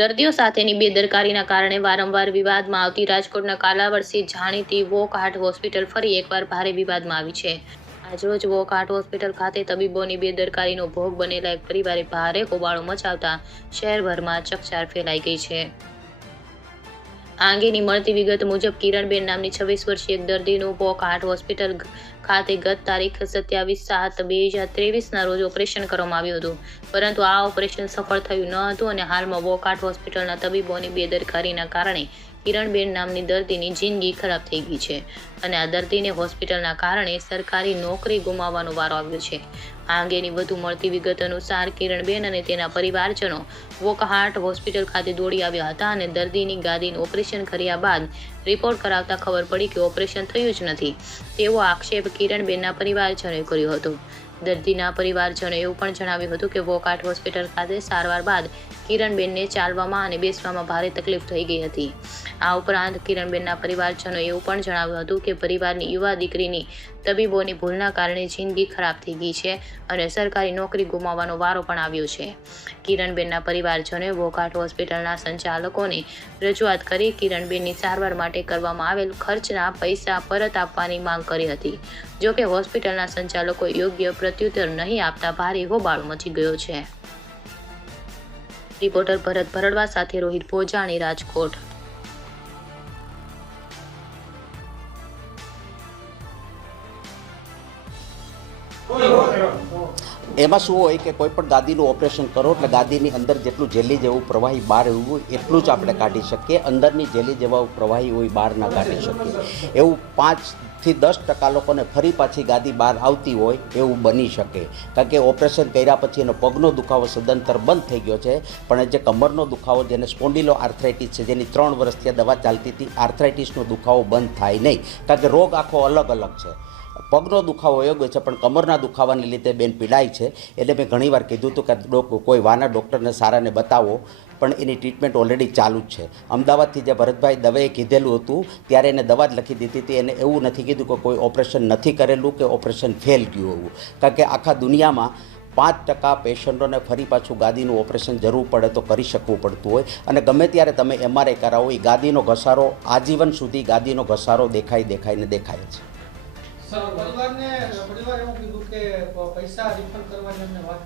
દર્દીઓ સાથેની બેદરકારીના કારણે વારંવાર વિવાદમાં આવતી રાજકોટના કાલાવડથી જાણીતી વોક હાર્ટ હોસ્પિટલ ફરી એકવાર ભારે વિવાદમાં આવી છે। આજરોજ વોક હાર્ટ હોસ્પિટલ ખાતે તબીબોની બેદરકારીનો ભોગ બનેલા એક પરિવારે ભારે હોબાળો મચાવતા શહેરભરમાં ચકચાર ફેલાઈ ગઈ છે। આ અંગેની મળતી વિગત મુજબ કિરણબેન નામની 26 વર્ષીય એક દર્દીનું વોક હાર્ટ હોસ્પિટલ ખાતે ગત તારીખ 27/7/2023ના રોજ ઓપરેશન કરવામાં આવ્યું હતું, પરંતુ આ ઓપરેશન સફળ થયું ન હતું અને હાલમાં વોક હાર્ટ હોસ્પિટલના તબીબોની બેદરકારીના કારણે કિરણબેન નામની દર્દીની જિંદગી ખરાબ થઈ ગઈ છે અને આ દર્દીને હોસ્પિટલના કારણે સરકારી નોકરી ગુમાવવાનો વારો આવ્યો છે। આ અંગેની વધુ મળતી વિગત અનુસાર કિરણબેન અને તેના પરિવારજનો વોક હાર્ટ હોસ્પિટલ ખાતે દોડી આવ્યા હતા અને દર્દીની ગાદીનું ઓપરેશન કર્યા બાદ રિપોર્ટ કરાવતા ખબર પડી કે ઓપરેશન થયું જ નથી તેવો આક્ષેપ કિરણબેનના પરિવારજનોએ કર્યો હતો। દર્દીના પરિવારજનોએ એવું પણ જણાવ્યું હતું કે વોક હાર્ટ હોસ્પિટલ ખાતે સારવાર બાદ કિરણબેનને ચાલવામાં અને બેસવામાં ભારે તકલીફ થઈ ગઈ હતી। આ ઉપરાંત કિરણબેનના પરિવારજનોએ એવું પણ જણાવ્યું હતું કે પરિવારની યુવા દીકરીની તબીબોની ભૂલના કારણે જિંદગી ખરાબ થઈ ગઈ છે અને સરકારી નોકરી ગુમાવવાનો વારો પણ આવ્યો છે। કિરણબેનના પરિવારજનોએ વોક હાર્ટ હોસ્પિટલના સંચાલકોને રજૂઆત કરી કિરણબેનની સારવાર માટે કરવામાં આવેલ ખર્ચના પૈસા પરત આપવાની માંગ કરી હતી। જોકે હોસ્પિટલના સંચાલકો યોગ્ય પ્રત્યુત્તર નહીં આપતા ભારે હોબાળો મચી ગયો છે। રિપોર્ટર ભરત ભરડવા સાથે રોહિત પોજાણી, રાજકોટ। એમાં શું હોય કે કોઈ પણ ગાદીનું ઓપરેશન કરો એટલે ગાદીની અંદર જેટલું જેલી જેવું પ્રવાહી બહાર એવું હોય એટલું જ આપણે કાઢી શકીએ, અંદરની જેલી જેવા પ્રવાહી હોય બહાર ના કાઢી શકીએ। એવું 5થી 10% લોકોને ફરી પાછી ગાદી બહાર આવતી હોય એવું બની શકે, કારણ કે ઓપરેશન કર્યા પછી એનો પગનો દુખાવો સદંતર બંધ થઈ ગયો છે, પણ જે કમરનો દુખાવો જેને સ્પોન્ડિલો આર્થરાઇટિસ છે, જેની 3 વર્ષથી દવા ચાલતી હતી, આર્થરાઇટિસનો દુખાવો બંધ થાય નહીં, કારણ કે રોગ આખો અલગ અલગ છે। પગનો દુખાવો યોગ્ય છે પણ કમરના દુખાવાને લીધે બેન પીડાય છે, એટલે મેં ઘણીવાર કીધું હતું કે કોઈ વાના ડૉક્ટરને સારાને બતાવો, પણ એની ટ્રીટમેન્ટ ઓલરેડી ચાલુ જ છે। અમદાવાદથી જે ભરતભાઈ દવેએ કીધેલું હતું ત્યારે એને દવા જ લખી દીધી હતી, એને એવું નથી કીધું કે કોઈ ઓપરેશન નથી કરેલું કે ઓપરેશન ફેલ ગયું એવું, કારણ કે આખા દુનિયામાં 5% પેશન્ટોને ફરી પાછું ગાદીનું ઓપરેશન જરૂર પડે તો કરી શકવું પડતું હોય, અને ગમે ત્યારે તમે MRI કરાવો એ ગાદીનો ઘસારો આજીવન સુધી ગાદીનો ઘસારો દેખાય છે।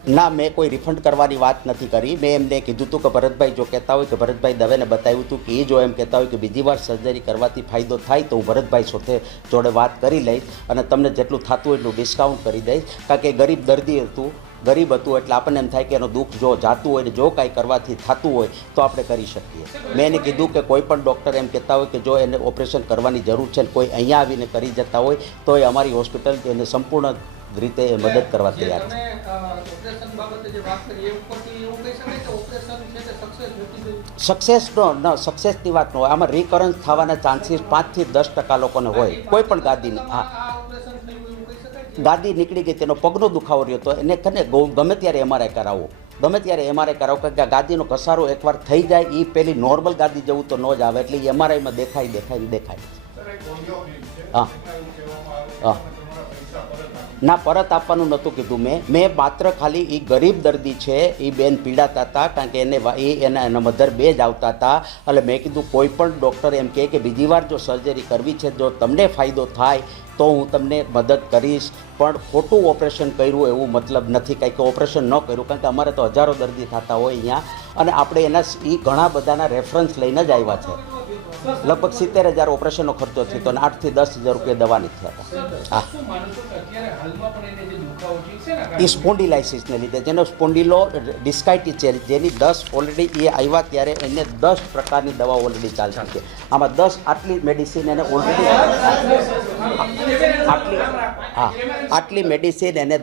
ના, મેં કોઈ રિફંડ કરવાની વાત નથી કરી। મેં એમને કીધું હતું કે ભરતભાઈ જો કહેતા હોય કે ભરતભાઈ દવેને બતાવ્યું હતું કે એ જો એમ કહેતા હોય કે બીજી વાર સર્જરી કરવાથી ફાયદો થાય તો હું ભરતભાઈ જોડે વાત કરી લઈશ અને તમને જેટલું થતું હોય એટલું ડિસ્કાઉન્ટ કરી દઈશ, કારણ કે ગરીબ દર્દી હતું એટલે આપણને એમ થાય કે એનું દુઃખ જો જાતું હોય ને જો કાંઈ કરવાથી થતું હોય તો આપણે કરી શકીએ। મેં એને કીધું કે કોઈ પણ ડૉક્ટર એમ કહેતા હોય કે જો એને ઓપરેશન કરવાની જરૂર છે ને કોઈ અહીંયા આવીને કરી જતા હોય તો એ અમારી હોસ્પિટલ એને સંપૂર્ણ રીતે મદદ કરવા તૈયાર છે। સક્સેસની વાત ન હોય, આમાં રિકરન્સ થવાના ચાન્સીસ 5થી 10% લોકોને હોય કોઈ પણ ગાદીને। હા, ગાદી નીકળી ગઈ, તેનો પગનો દુખાવો રહ્યો તો એને ગમે ત્યારે MRI કરાવો, કારણ કે ગાદીનો ઘસારો એકવાર થઈ જાય એ પેલી નોર્મલ ગાદી જેવું તો ન જ આવે, એટલે MRIમાં દેખાય। હા હા, ના, પરત આપવાનું નહોતું કીધું મેં માત્ર ખાલી એ ગરીબ દર્દી છે, એ બેન પીડાતા હતા, કારણ કે એના મધર 2 જ આવતા હતા, એટલે મેં કીધું કોઈ પણ ડૉક્ટર એમ કહે કે બીજી વાર જો સર્જરી કરવી છે, જો તમને ફાયદો થાય તો હું તમને મદદ કરીશ, પણ ખોટું ઓપરેશન કર્યું એવું મતલબ નથી, કારણ કે ઓપરેશન ન કર્યું, કારણ કે અમારે તો હજારો દર્દી થતા હોય અહીંયા, અને આપણે એના ઘણા બધાના રેફરન્સ લઈને જ આવ્યા છે। લગભગ 70,000 ઓપરેશનનો ખર્ચો થયો અને 8 થી 10,000 રૂપિયા દવાની થયા હતા। એ સ્પોન્ડિલાઇસિસને લીધે, જેનો સ્પોન્ડિલો ડિસ્કાઇટિસ છે, જેની 10 ઓલરેડી એ આવ્યા ત્યારે એને 10 પ્રકારની દવા ઓલરેડી ચાલતી છે, આમાં 10 આટલી મેડિસિન એને ઓલરેડી આટલી મેડિસિન એને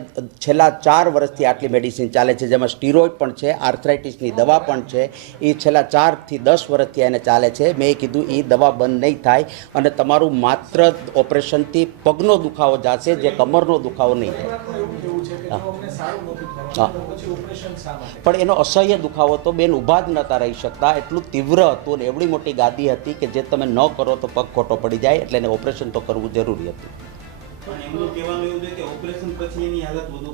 છેલ્લા 4 વર્ષથી આટલી મેડિસિન ચાલે છે, જેમાં સ્ટીરોઇડ પણ છે, આર્થરાઇટિસની દવા પણ છે, એ છેલ્લા 4 થી 10 વર્ષથી એને ચાલે છે। મેં કીધું એ દવા બંધ નહીં થાય અને તમારું માત્ર ઓપરેશનથી પગનો દુખાવો જશે, જે કમરનો દુખાવો નહીં થાય। પણ એનો અસહ્ય દુખાવો તો બેન ઊભા જ નહોતા રહી શકતા, એટલું તીવ્ર હતું ને એવડી મોટી ગાદી હતી કે જે તમે ન કરો તો પગ ખોટો પડી જાય, એટલે એને ઓપરેશન તો કરવું જરૂરી હતું। પણ એમનું કહેવાનું એવું છે કે ઓપરેશન પછી એની હાલત વધુ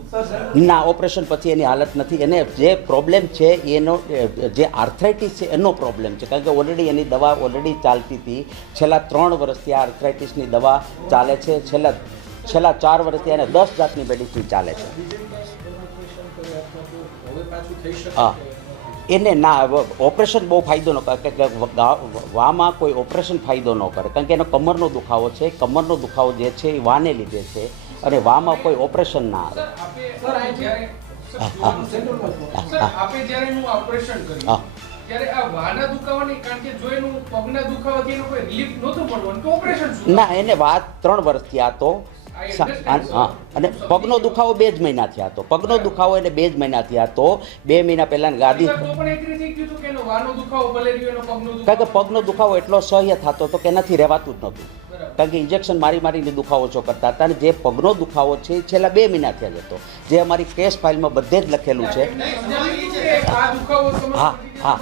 ના, ઓપરેશન પછી એની હાલત નથી. એને જે પ્રોબ્લેમ છે એનો જે આર્થરાઇટિસ છે એનો પ્રોબ્લેમ છે, કારણ કે ઓલરેડી એની દવા ઓલરેડી ચાલતી હતી. છેલ્લા 3 વર્ષથી આ આર્થરાઇટિસની દવા ચાલે છે. છેલ્લા 4 વર્ષથી એને 10 જાતની મેડિસિન ચાલે છે. હા, એને ના ઓપરેશન બહુ ફાયદો ન કરે, કે વામાં કોઈ ઓપરેશન ફાયદો ન કરે, કારણ કે એનો કમરનો દુખાવો છે. કમરનો દુખાવો જે છે એ વાને લીધે છે, અને વામાં કોઈ ઓપરેશન ના આવે. ના, એને વાત 3 વર્ષથી આ તો હા, અને પગનો દુખાવો 2 જ મહિના થયા હતો. પગનો દુખાવો એને 2 જ મહિના થયા હતો. 2 મહિના પહેલા ગાદી, કારણ કે પગનો દુખાવો એટલો સહ્ય થતો હતો કે એનાથી રહેવાતું જ નહોતું, કારણ કે ઇન્જેક્શન મારીને દુખાવો ઓછો કરતા હતા. અને જે પગનો દુખાવો છે એ છેલ્લા 2 મહિના થયા જ હતો, જે અમારી કેસ ફાઇલમાં બધે જ લખેલું છે. હા હા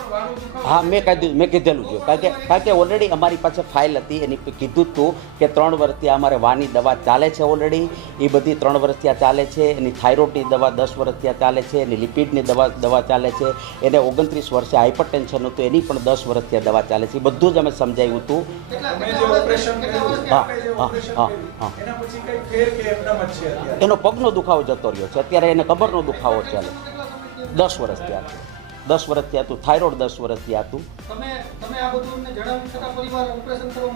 હા, મેં કીધેલું છે, કારણ કે ઓલરેડી અમારી પાસે ફાઇલ હતી, એની કીધું હતું કે 3 વર્ષથી અમારે વાની દવા ચાલે છે. ઓલરેડી એ બધી 3 વર્ષથી આ ચાલે છે. એની થાઇરોઇડની દવા 10 વર્ષથી આ ચાલે છે. એની લિપિડની દવા ચાલે છે. એને 29 વર્ષે હાઇપરટેન્શન હતું, એની પણ 10 વર્ષથી આ દવા ચાલે છે. એ બધું જ અમે સમજાવ્યું હતું. એનો પગનો દુખાવો જતો રહ્યો છે. અત્યારે એને કમરનો દુખાવો ચાલે. 10 વર્ષથી આ 10 વર્ષથી હતું. થાઇરોઇડ 10 વર્ષથી હતું.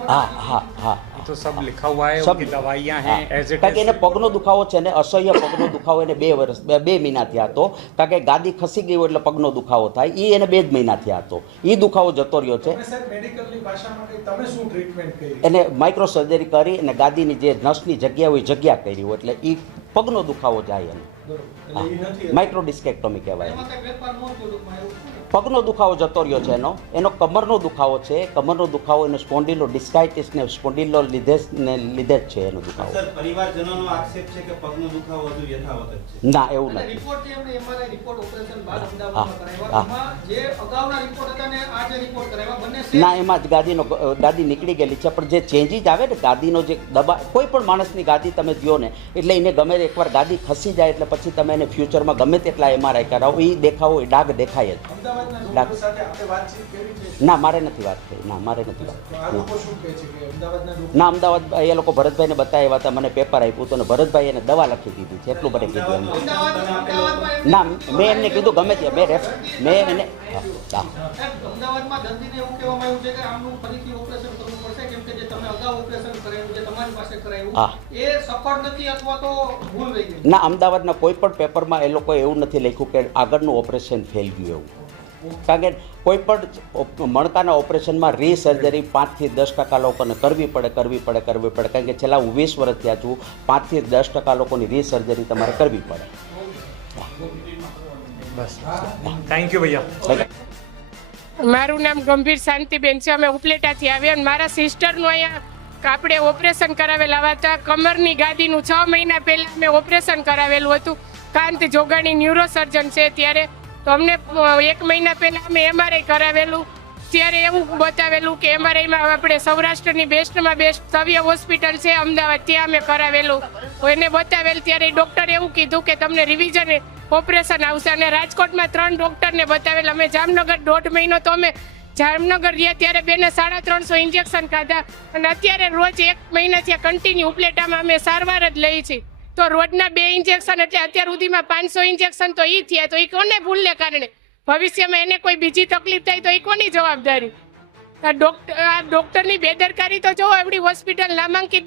हाँ हाँ हाँ, तो सब लिखा हुआ है, सब उनकी दवाइयाँ हैं एज इट કારણ કે એને પગનો દુખાવો છે ને, અસહ્ય પગનો દુખાવો એને 2 મહિના થયા હતો, કારણ કે ગાદી ખસી ગઈ હોય એટલે પગનો દુખાવો થાય. એ એને 2 જ મહિના થયા હતો. એ દુખાવો જતો રહ્યો છે. એને માઇક્રો સર્જરી કરી અને ગાદીની જે નસની જગ્યા હોય જગ્યા કરી હોય, એટલે એ પગનો દુખાવો જાય એને. માઇક્રો ડિસ્કેક્ટોમી કહેવાય. પગનો દુખાવો જતો રહ્યો છે. એનો કમરનો દુખાવો છે. કમરનો દુખાવો એનો સ્પોન્ડિલો ડિસ્કાઇટિસ ને સ્પોન્ડિલો લીધે જ છે એનો દુખાવો. સર, પરિવારજનોનો આક્ષેપ છે કે પગનો દુખાવો હજુ યથાવત જ છે. ના, એવું નથી. ના, એમાં જ ગાદી નીકળી ગયેલી છે. પણ જે ચેન્જીસ આવે ને, ગાદીનો જે દબા, કોઈ પણ માણસની ગાદી તમે દો ને, એટલે એને ગમે એકવાર ગાદી ખસી જાય એટલે પછી તમે એને ફ્યુચરમાં ગમે તેટલા MRI કરાવો, એ દેખાવો, એ ડાઘ દેખાય જ. ના, મારે નથી વાત કરી. ના, મારે નથી વાત કરી. ના, અમદાવાદ એ લોકો ભરતભાઈને બતાવ્યા હતા, મને પેપર આપ્યું હતું, અને ભરતભાઈ એને દવા લખી દીધી છે, એટલું બધે કીધું એમ. ના, મેં એમને કીધું ગમે તે, મેં એને ના, અમદાવાદના કોઈ પણ પેપરમાં એ લોકોએ એવું નથી લખ્યું કે આગળનું ઓપરેશન ફેલ ગયું એવું. કારણ કે કોઈ પણ મણકાના ઓપરેશનમાં રીસર્જરી 5 થી 10% લોકોને કરવી પડે. કારણ કે છેલ્લા હું 20 વર્ષ થયા છું, 5 થી 10% લોકોની રીસર્જરી તમારે કરવી પડે. बस, थैंक यू भैया. મારું નામ ગંભીર શાંતિબેન છે. અમે ઉપલેટાથી આવ્યા અને મારા સિસ્ટરનું અહીંયા આપણે ઓપરેશન કરાવેલા હતા. કમરની ગાદીનું 6 મહિના પહેલાં અમે ઓપરેશન કરાવેલું હતું. કાંત જોગાણી ન્યુરોસર્જન છે ત્યારે. તો અમને 1 મહિના પહેલાં અમે MRI કરાવેલું. ત્યારે એવું બતાવેલું કે MRIમાં આપણે સૌરાષ્ટ્રની બેસ્ટમાં બેસ્ટ સવ્ય હોસ્પિટલ છે અમદાવાદ, ત્યાં અમે કરાવેલું. એને બતાવેલ ત્યારે ડૉક્ટરે એવું કીધું કે તમને રિવિઝન ઓપરેશન આવશે. અને રાજકોટમાં 3 ડૉક્ટરને બતાવેલ. અમે જામનગર 1.5 મહિનો તો અમે જામનગર રહ્યા ત્યારે બેને 350 ઇન્જેક્શન ખાધા. અને અત્યારે રોજ 1 મહિનાથી કન્ટિન્યુ ઉપલેટામાં અમે સારવાર જ લઈ છીએ. તો રોજના 2 ઇન્જેક્શન, એટલે અત્યાર સુધીમાં 500 ઇન્જેક્શન તો એ થયા. તો એ કોને ભૂલને કારણે ભવિષ્યમાં એને કોઈ બીજી તકલીફ થાય તો એ કોની જવાબદારી? આ ડૉક્ટરની બેદરકારી તો જો. એવડી હોસ્પિટલ નામાંકિત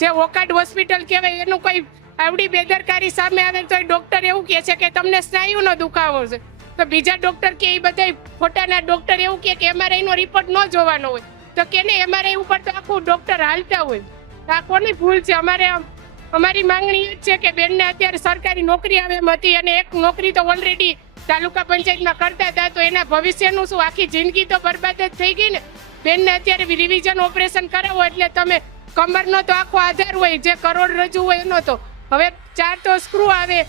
જે વોકાર્ડ હોસ્પિટલ કહેવાય, એનું કોઈ આવડી બેદરકારી સામે આવે તો એ ડૉક્ટર એવું કહે છે કે તમને સ્નાયુનો દુખાવો છે. તો બીજા ડૉક્ટર કે એ બધા ખોટાના ડૉક્ટર એવું કહે કે MRIનો રિપોર્ટ ન જોવાનો હોય. તો કેને MRI ઉપર તો આખું ડૉક્ટર હાલતા હોય. આ કોની ભૂલ છે? અમારી માંગણી એ જ છે કે બેનને અત્યારે સરકારી નોકરી આવે એમ હતી, અને એક નોકરી તો ઓલરેડી તાલુકા પંચાયતમાં કરતા હતા. તો એના ભવિષ્યનું શું? આખી જિંદગી તો બરબાદ જ થઈ ગઈ ને. બેનને અત્યારે રિવિઝન ઓપરેશન કરાવો એટલે તમે કમરનો તો આખો આધાર હોય, જે કરોડરજ્જુ હોય એનો તો હવે 4 તો સ્ક્રૂ આવે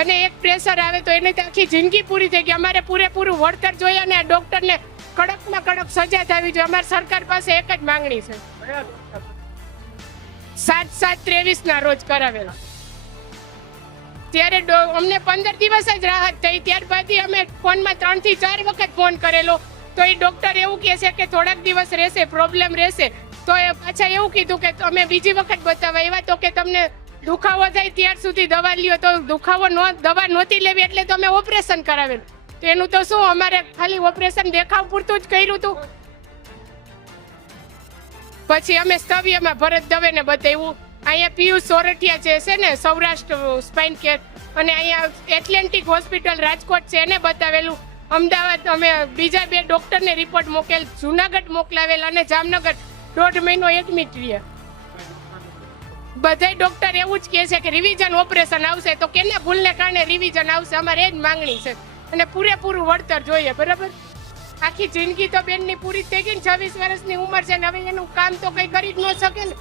અને 1 પ્રેશર આવે, તો એને તો આખી જિંદગી પૂરી થઈ ગઈ. અમારે પૂરેપૂરું વળતર જોઈએ અને આ ડૉક્ટરને કડકમાં કડક સજા થવી જોઈએ. અમારી સરકાર પાસે એક જ માંગણી છે. 7/7/23 રોજ કરાવેલો. ત્યારે અમને 15 દિવસ જ રાહત થઈ. ત્યારબાદ અમે ફોનમાં 3 થી 4 વખત ફોન કરેલો તો એ ડોક્ટર એવું કહે છે કે થોડાક દિવસ રહેશે, પ્રોબ્લેમ રહેશે. તો એ પાછા એવું કીધું કે અમે બીજી વખત બતાવવા એવા તો કે તમને દુખાવો થાય ત્યાર સુધી દવા લ્યો. તો દુખાવો દવા નહોતી લેવી એટલે તો અમે ઓપરેશન કરાવેલું. તો એનું તો શું, અમારે ખાલી ઓપરેશન દેખાવ પૂરતું જ કર્યું હતું. પછી અમે સ્તવ્યમાં ભરત દવેને બતાવ્યું. અહીંયા પિયુષ સોરઠિયા છે ને સૌરાષ્ટ્ર સ્પાઇન કેર, અને અહીંયા એટલેન્ટિક હોસ્પિટલ રાજકોટ છે એને બતાવેલું. અમદાવાદ અમે બીજા 2 ડોક્ટરને રિપોર્ટ મોકલેલ, જુનાગઢ મોકલાવેલ અને જામનગર 1.5 મહિનો એડમિટ રહ્યા. બધાય ડોક્ટર એવું જ કહે છે કે રિવિઝન ઓપરેશન આવશે. તો કેના ભૂલને કારણે રિવિઝન આવશે? અમારે એ જ માંગણી છે અને પૂરેપૂરું વળતર જોઈએ. બરાબર, આખી જિંદગી તો બેનની પૂરી થઈ ગઈ ને, 26 વર્ષની ઉંમર છે ને, હવે એનું કામ તો કઈ કરી જ ન શકે ને.